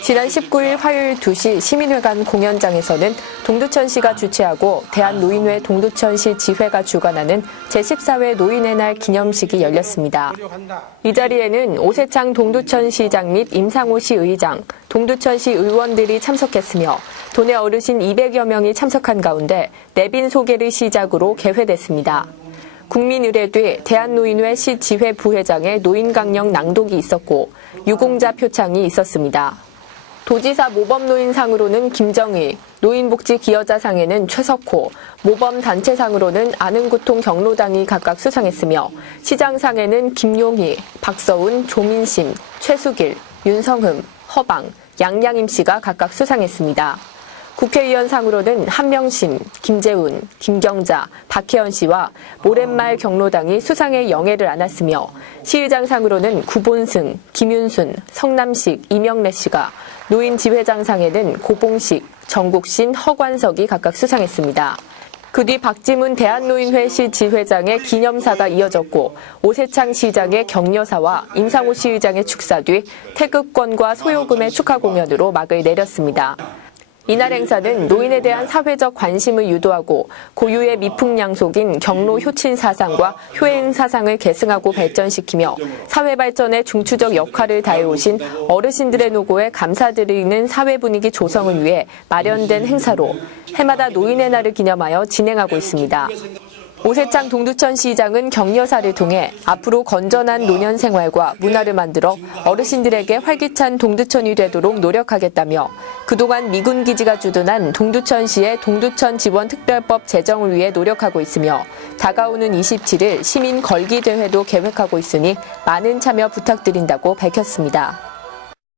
지난 19일 화요일 2시 시민회관 공연장에서는 동두천시가 주최하고 대한노인회 동두천시 지회가 주관하는 제14회 노인의 날 기념식이 열렸습니다. 이 자리에는 오세창 동두천시장 및 임상호 시 의장, 동두천시 의원들이 참석했으며 도내 어르신 200여 명이 참석한 가운데 내빈 소개를 시작으로 개회됐습니다. 국민의례 뒤 대한노인회 시지회 부회장의 노인강령 낭독이 있었고 유공자 표창이 있었습니다. 도지사 모범노인상으로는 김정희, 노인복지기여자상에는 최석호, 모범단체상으로는 아는구통 경로당이 각각 수상했으며 시장상에는 김용희, 박서운, 조민심, 최수길, 윤성흠, 허방, 양양임 씨가 각각 수상했습니다. 국회의원상으로는 한명심, 김재훈, 김경자, 박혜연 씨와 모랫말 경로당이 수상의 영예를 안았으며 시의장상으로는 구본승, 김윤순, 성남식, 이명래 씨가 노인 지회장상에는 고봉식, 정국신, 허관석이 각각 수상했습니다. 그 뒤 박지문 대한노인회 시 지회장의 기념사가 이어졌고 오세창 시장의 격려사와 임상호 시의장의 축사 뒤 태극권과 소요금의 축하 공연으로 막을 내렸습니다. 이날 행사는 노인에 대한 사회적 관심을 유도하고 고유의 미풍양속인 경로 효친 사상과 효행 사상을 계승하고 발전시키며 사회 발전에 중추적 역할을 다해오신 어르신들의 노고에 감사드리는 사회 분위기 조성을 위해 마련된 행사로 해마다 노인의 날을 기념하여 진행하고 있습니다. 오세창 동두천 시장은 격려사를 통해 앞으로 건전한 노년 생활과 문화를 만들어 어르신들에게 활기찬 동두천이 되도록 노력하겠다며 그동안 미군 기지가 주둔한 동두천시의 동두천 지원 특별법 제정을 위해 노력하고 있으며 다가오는 27일 시민 걸기 대회도 계획하고 있으니 많은 참여 부탁드린다고 밝혔습니다.